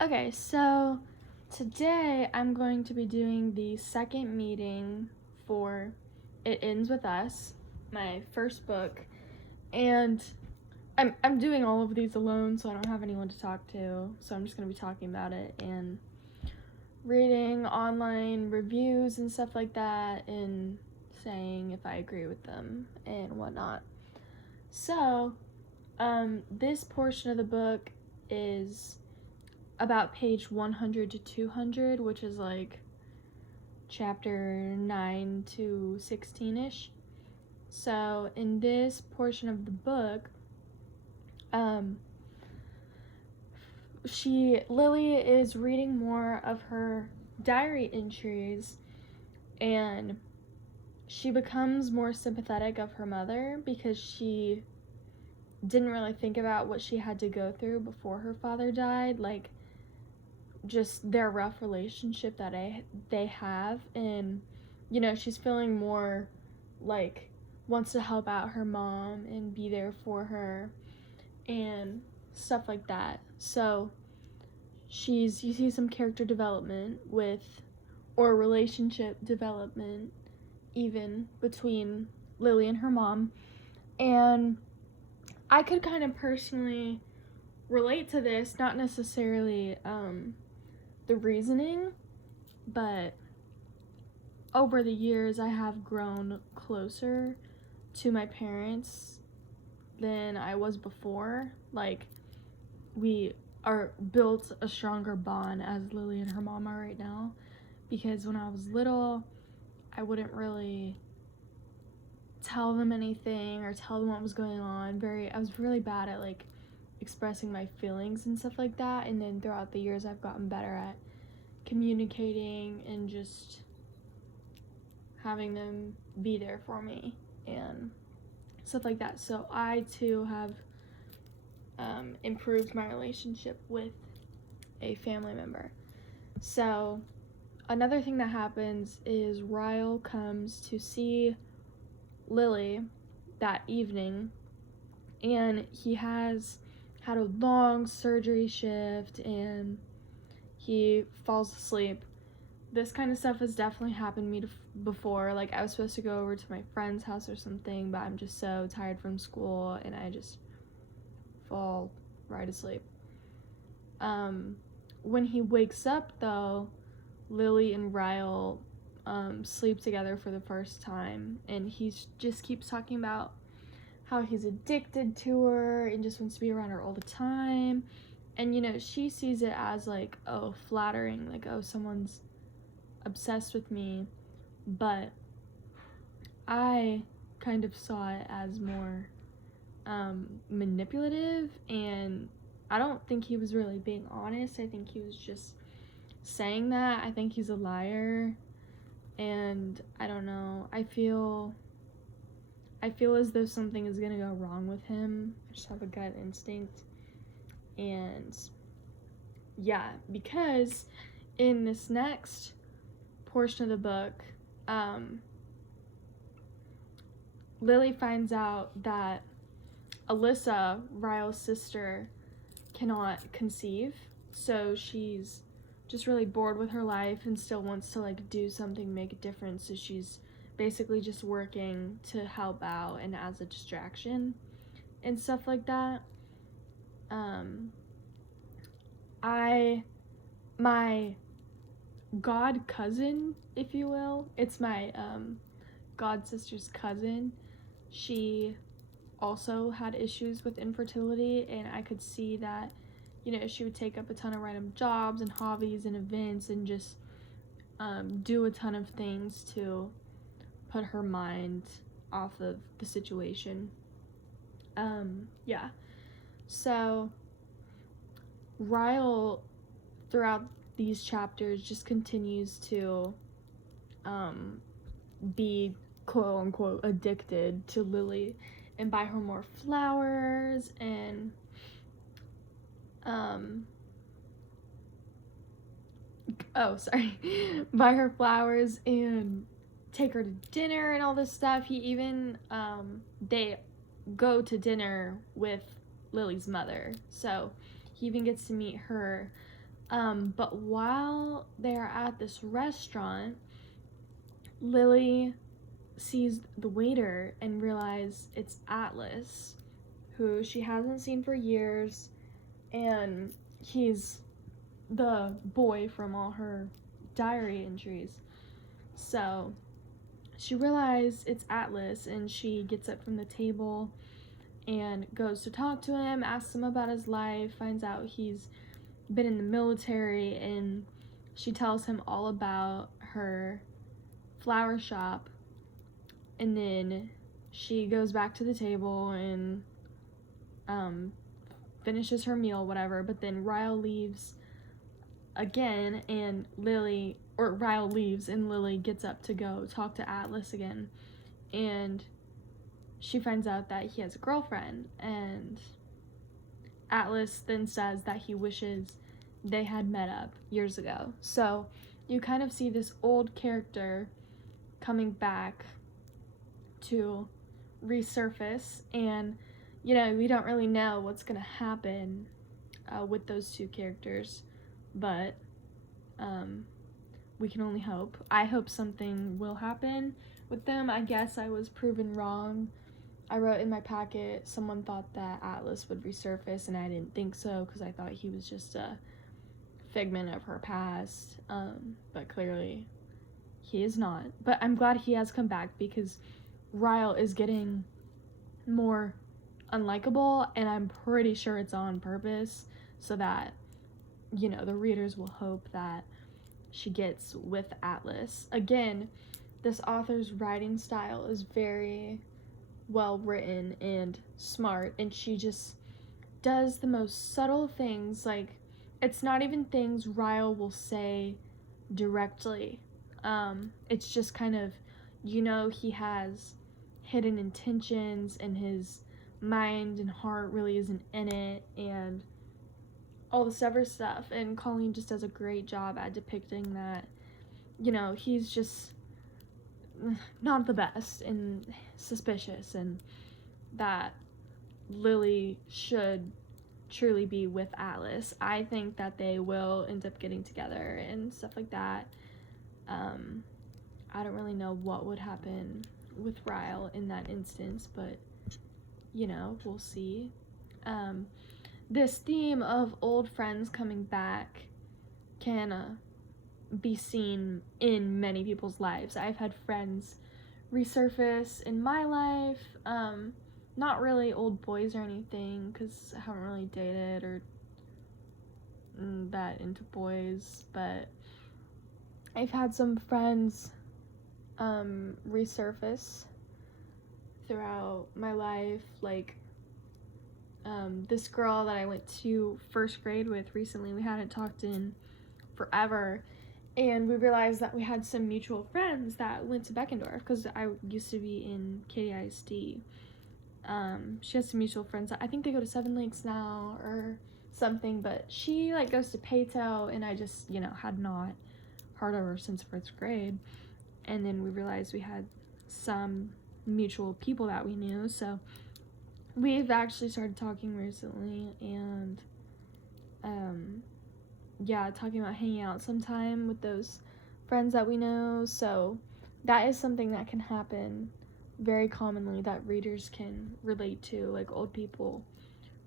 Okay, so today I'm going to be doing the second meeting for It Ends With Us, my first book, and I'm doing all of these alone, so I don't have anyone to talk to, so I'm just going to be talking about it and reading online reviews and stuff like that and saying if I agree with them and whatnot. So, this portion of the book is about page 100 to 200, which is like chapter 9 to 16-ish. So in this portion of the book, Lily is reading more of her diary entries, and she becomes more sympathetic of her mother because she didn't really think about what she had to go through before her father died, like just their rough relationship that they have. And she's feeling more like wants to help out her mom and be there for her and stuff like that. So you see some character development or relationship development even between Lily and her mom. And I could kind of personally relate to this, not necessarily the reasoning, but over the years I have grown closer to my parents than I was before. Like, we are built a stronger bond as Lily and her mom are right now, because when I was little I wouldn't really tell them anything or tell them what was going on. I was really bad at like expressing my feelings and stuff like that, and then throughout the years I've gotten better at communicating and just having them be there for me and stuff like that. So I too have improved my relationship with a family member. So another thing that happens is Ryle comes to see Lily that evening, and he has had a long surgery shift and he falls asleep. This kind of stuff has definitely happened to me before. Like, I was supposed to go over to my friend's house or something, but I'm just so tired from school and I just fall right asleep. When he wakes up, though, Lily and Ryle sleep together for the first time, and he just keeps talking about how he's addicted to her and just wants to be around her all the time. And she sees it as like, oh, flattering, like, oh, someone's obsessed with me. But I kind of saw it as more manipulative, and I don't think he was really being honest. I think he was just saying that. I think he's a liar, and I don't know. I feel as though something is gonna go wrong with him. I just have a gut instinct. And yeah, because in this next portion of the book, Lily finds out that Alyssa, Ryle's sister, cannot conceive, so she's just really bored with her life and still wants to like do something, make a difference. So she's basically just working to help out and as a distraction and stuff like that. My god cousin, if you will, it's my god sister's cousin. She also had issues with infertility, and I could see that she would take up a ton of random jobs and hobbies and events and just do a ton of things to put her mind off of the situation. Yeah. So Ryle, throughout these chapters, just continues to be quote unquote addicted to Lily and buy her more flowers and buy her flowers and take her to dinner and all this stuff. He even they go to dinner with Lily's mother, so he even gets to meet her But while they're at this restaurant, Lily sees the waiter and realizes it's Atlas, who she hasn't seen for years, and he's the boy from all her diary entries. So she realizes it's Atlas, and she gets up from the table and goes to talk to him, asks him about his life, finds out he's been in the military, and she tells him all about her flower shop. And then she goes back to the table and finishes her meal, whatever. But then Ryle leaves again, and Ryle leaves, and Lily gets up to go talk to Atlas again. And she finds out that he has a girlfriend, and Atlas then says that he wishes they had met up years ago. So you kind of see this old character coming back to resurface, and we don't really know what's gonna happen with those two characters, but we can only hope. I hope something will happen with them. I guess I was proven wrong. I wrote in my packet, someone thought that Atlas would resurface, and I didn't think so because I thought he was just a figment of her past, but clearly he is not. But I'm glad he has come back, because Ryle is getting more unlikable, and I'm pretty sure it's on purpose so that, the readers will hope that she gets with Atlas. Again, this author's writing style is very well written and smart, and she just does the most subtle things. Like, it's not even things Ryle will say directly. It's just kind of, he has hidden intentions, and his mind and heart really isn't in it, and all this other stuff. And Colleen just does a great job at depicting that, he's just not the best and suspicious, and that Lily should truly be with Atlas. I think that they will end up getting together and stuff like that. I don't really know what would happen with Ryle in that instance, but we'll see. This theme of old friends coming back can be seen in many people's lives. I've had friends resurface in my life, not really old boys or anything, because I haven't really dated or that into boys, but I've had some friends resurface throughout my life, like this girl that I went to first grade with recently. We hadn't talked in forever, and we realized that we had some mutual friends that went to Beckendorf, because I used to be in Katy ISD. She has some mutual friends. I think they go to Seven Lakes now or something, but she goes to Peyto, and I just had not heard of her since first grade. And then we realized we had some mutual people that we knew, so we've actually started talking recently, and talking about hanging out sometime with those friends that we know. So that is something that can happen very commonly that readers can relate to, like old people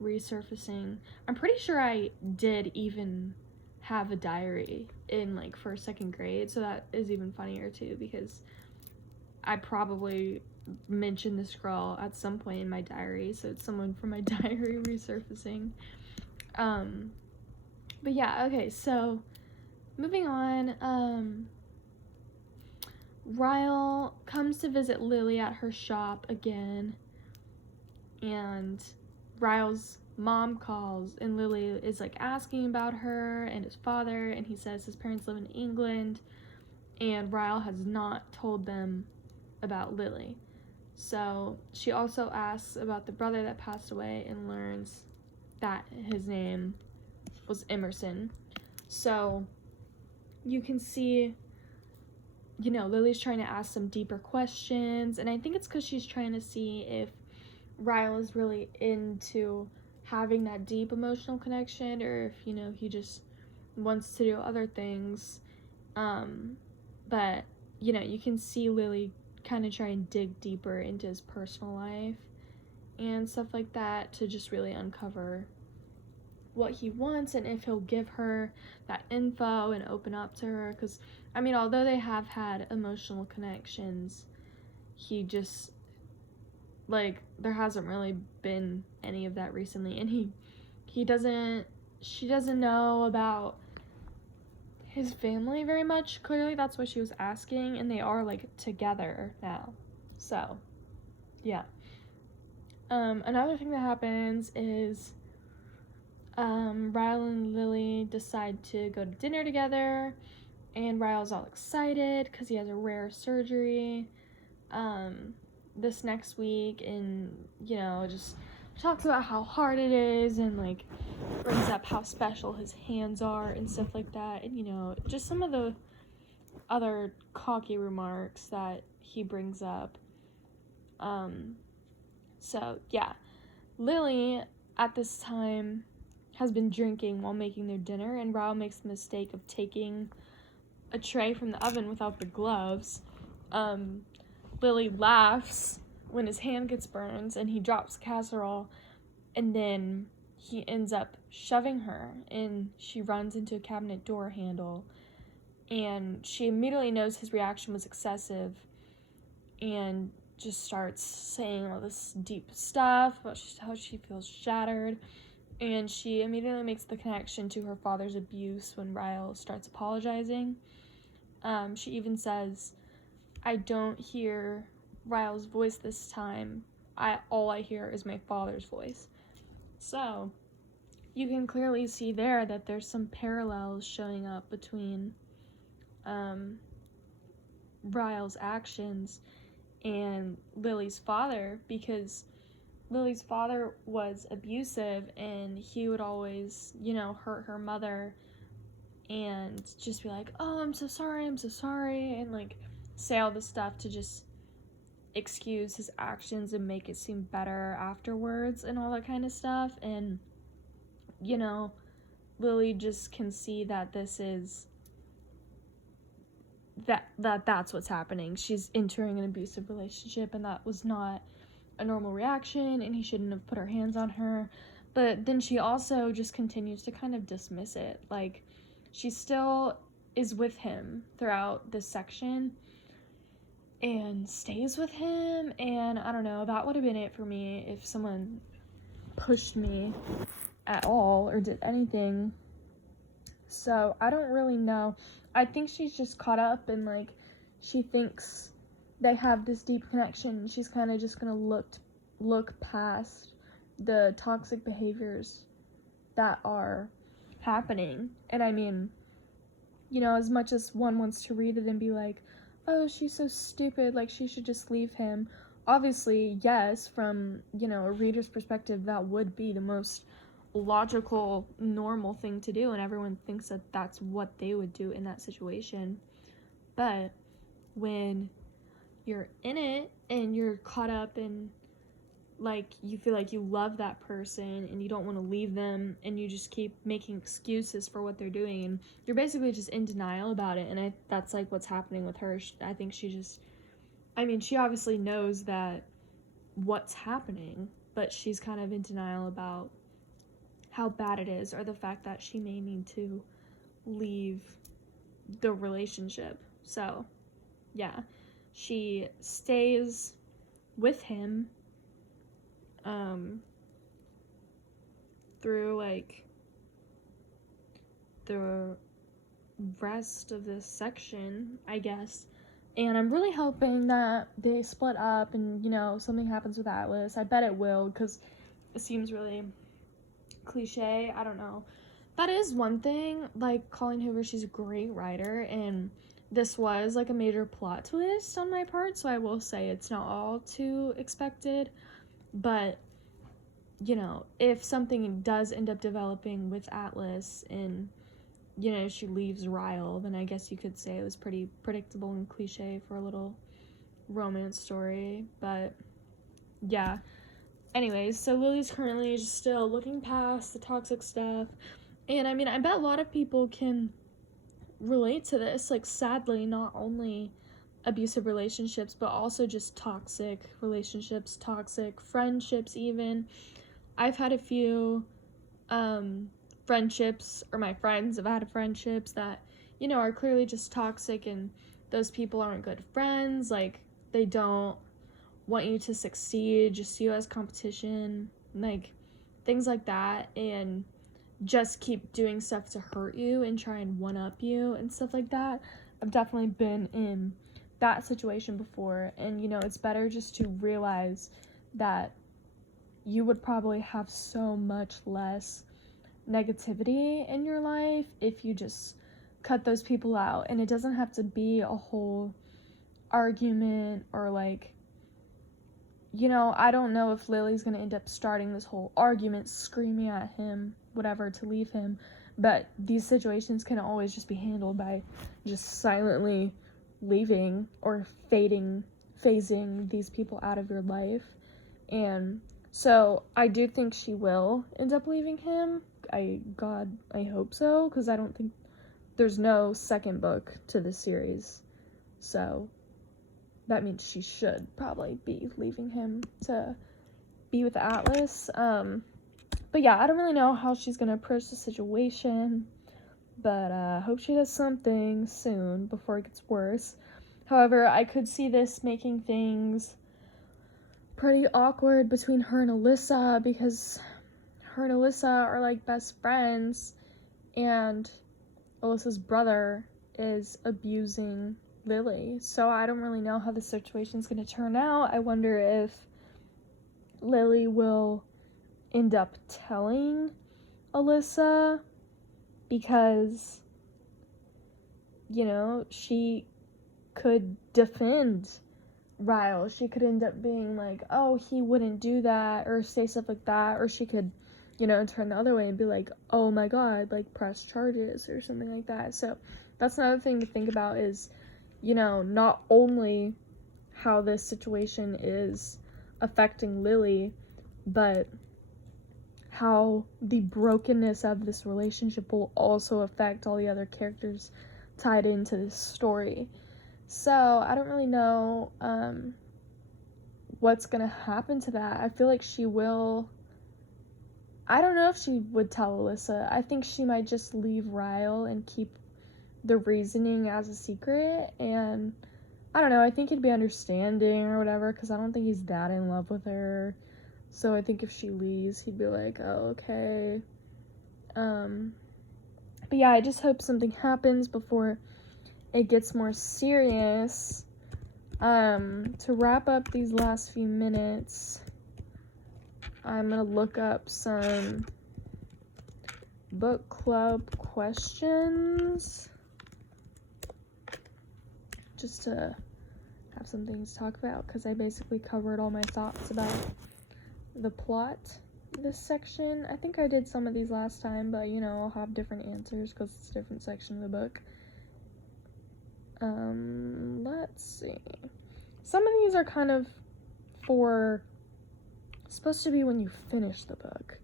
resurfacing. I'm pretty sure I did even have a diary in first, second grade, so that is even funnier too, because I probably mentioned this girl at some point in my diary, so it's someone from my diary resurfacing. But yeah, okay, so moving on, Ryle comes to visit Lily at her shop again, and Ryle's mom calls, and Lily is asking about her and his father, and he says his parents live in England, and Ryle has not told them about Lily. So she also asks about the brother that passed away and learns that his name was Emerson. So you can see, Lily's trying to ask some deeper questions, and I think it's because she's trying to see if Ryle is really into having that deep emotional connection, or if, he just wants to do other things. But, you know, you can see Lily kind of try and dig deeper into his personal life and stuff like that to just really uncover what he wants and if he'll give her that info and open up to her. Because, I mean, although they have had emotional connections, he just, like, there hasn't really been any of that recently. And she doesn't know about his family very much. Clearly that's what she was asking, and they are, like, together now. So, yeah. Another thing that happens is Ryle and Lily decide to go to dinner together, and Ryle's all excited because he has a rare surgery this next week, and, you know, just talks about how hard it is, and, like, brings up how special his hands are and stuff like that, and, you know, just some of the other cocky remarks that he brings up. So, yeah. Lily, at this time, has been drinking while making their dinner, and Ryle makes the mistake of taking a tray from the oven without the gloves. Lily laughs when his hand gets burned, and he drops casserole, and then he ends up shoving her, and she runs into a cabinet door handle, and she immediately knows his reaction was excessive, and just starts saying all this deep stuff about how she feels shattered, and she immediately makes the connection to her father's abuse when Ryle starts apologizing. She even says, "I don't hear Ryle's voice this time. All I hear is my father's voice." So, you can clearly see there that there's some parallels showing up between Ryle's actions and Lily's father, because Lily's father was abusive, and he would always, you know, hurt her mother and just be like, "Oh, I'm so sorry, and, like, say all this stuff to just excuse his actions and make it seem better afterwards and all that kind of stuff. And, you know, Lily just can see that this is that's what's happening. She's entering an abusive relationship, and that was not a normal reaction, and he shouldn't have put her hands on her. But then she also just continues to kind of dismiss it. Like, she still is with him throughout this section and stays with him, and I don't know, that would have been it for me if someone pushed me at all or did anything. So I don't really know. I think she's just caught up, and, like, she thinks they have this deep connection. She's kind of just gonna look past the toxic behaviors that are happening. And I mean, you know, as much as one wants to read it and be like, "Oh, she's so stupid, like, she should just leave him," obviously, yes, from, you know, a reader's perspective, that would be the most logical, normal thing to do, and everyone thinks that that's what they would do in that situation. But when you're in it and you're caught up in, like, you feel like you love that person and you don't want to leave them, and you just keep making excuses for what they're doing, and you're basically just in denial about it. And that's, like, what's happening with her. I think she obviously knows that what's happening, but she's kind of in denial about how bad it is, or the fact that she may need to leave the relationship. So, yeah, she stays with him through, like, the rest of this section, I guess. And I'm really hoping that they split up and, you know, something happens with Atlas. I bet it will, because it seems really cliche. I don't know. That is one thing, like, Colleen Hoover, she's a great writer, and this was, like, a major plot twist on my part, so I will say it's not all too expected. But, you know, if something does end up developing with Atlas and, you know, she leaves Ryle, then I guess you could say it was pretty predictable and cliche for a little romance story. But, yeah. Anyways, so Lily's currently just still looking past the toxic stuff And I mean, I bet a lot of people can relate to this. Like, sadly, not only abusive relationships, but also just toxic relationships, toxic friendships, even. I've had a few friendships, or my friends have had friendships that, you know, are clearly just toxic, and those people aren't good friends. Like, they don't want you to succeed, just see you as competition, like things like that, and just keep doing stuff to hurt you and try and one up you and stuff like that. I've definitely been in that situation before, and you know, it's better just to realize that you would probably have so much less negativity in your life if you just cut those people out. And it doesn't have to be a whole argument, or like, you know, I don't know if Lily's gonna end up starting this whole argument, screaming at him, whatever, to leave him, but these situations can always just be handled by just silently leaving or phasing these people out of your life. And so I do think she will end up leaving him. I hope so, because I don't think there's no second book to this series, so that means she should probably be leaving him to be with Atlas. But yeah, I don't really know how she's gonna approach the situation, but I hope she does something soon before it gets worse. However, I could see this making things pretty awkward between her and Alyssa, because her and Alyssa are like best friends, and Alyssa's brother is abusing Lily. So I don't really know how the situation's going to turn out. I wonder if Lily will end up telling Alyssa, because, you know, she could defend Ryle. She could end up being like, oh, he wouldn't do that, or say stuff like that, or she could, you know, turn the other way and be like, oh my god, like, press charges or something like that. So that's another thing to think about, is, you know, not only how this situation is affecting Lily, but how the brokenness of this relationship will also affect all the other characters tied into this story. So I don't really know what's gonna happen to that. I feel like she will. I don't know if she would tell Alyssa. I think she might just leave Ryle and keep the reasoning as a secret. And I don't know, I think he'd be understanding or whatever, because I don't think he's that in love with her. So I think if she leaves, he'd be like, oh, okay. But yeah, I just hope something happens before it gets more serious. To wrap up these last few minutes, I'm gonna look up some book club questions, just to have some things to talk about, because I basically covered all my thoughts about the plot this section. I think I did some of these last time, but you know, I'll have different answers because it's a different section of the book. Let's see. Some of these are kind of supposed to be when you finish the book.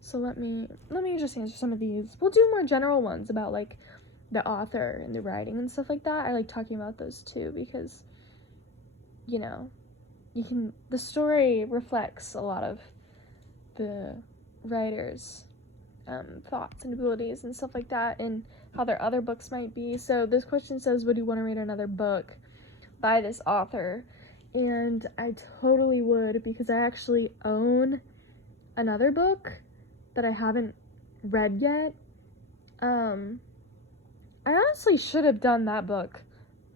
So let me just answer some of these. We'll do more general ones about like the author and the writing and stuff like that. I like talking about those too, because, you know, the story reflects a lot of the writer's thoughts and abilities and stuff like that, and how their other books might be. So this question says, would you want to read another book by this author? And I totally would, because I actually own another book that I haven't read yet. I honestly should have done that book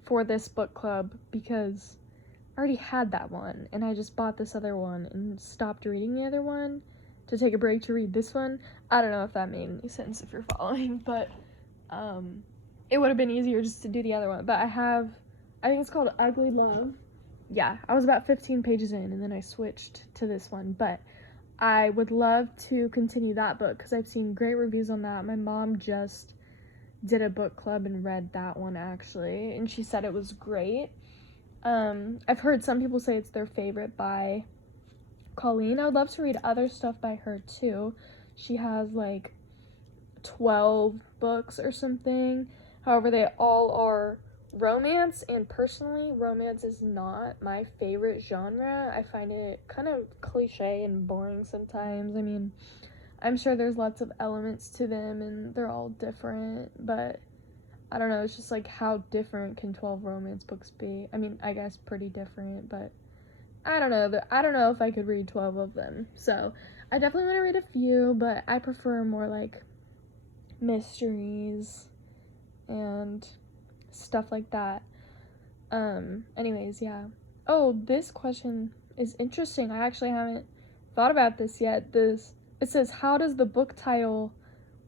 for this book club, because I already had that one, and I just bought this other one and stopped reading the other one to take a break to read this one. I don't know if that made any sense, if you're following, but it would have been easier just to do the other one. But I think it's called Ugly Love. Yeah, I was about 15 pages in, and then I switched to this one, but I would love to continue that book, because I've seen great reviews on that. My mom just did a book club and read that one, actually, and she said it was great. I've heard some people say it's their favorite by Colleen. I would love to read other stuff by her too. She has like 12 books or something. However, they all are romance, and personally, romance is not my favorite genre. I find it kind of cliche and boring sometimes. I mean, I'm sure there's lots of elements to them and they're all different, but I don't know, it's just like how different can 12 romance books be? I mean, I guess pretty different, but I don't know. I don't know if I could read 12 of them. So, I definitely want to read a few, but I prefer more like mysteries and stuff like that. Anyways, yeah. Oh, this question is interesting. I actually haven't thought about this yet. It says, how does the book title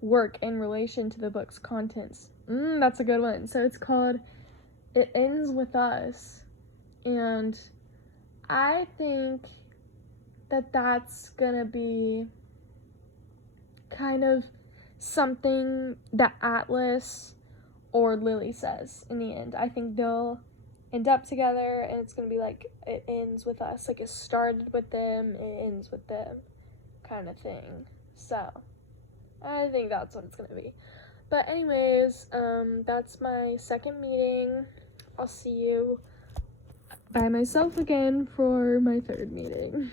work in relation to the book's contents? That's a good one. So it's called It Ends With Us. And I think that that's gonna be kind of something that Atlas or Lily says in the end. I think they'll end up together and it's gonna be like, it ends with us. Like, it started with them, it ends with them kind of thing. So I think that's what it's gonna be. But anyways, that's my second meeting. I'll see you by myself again for my third meeting.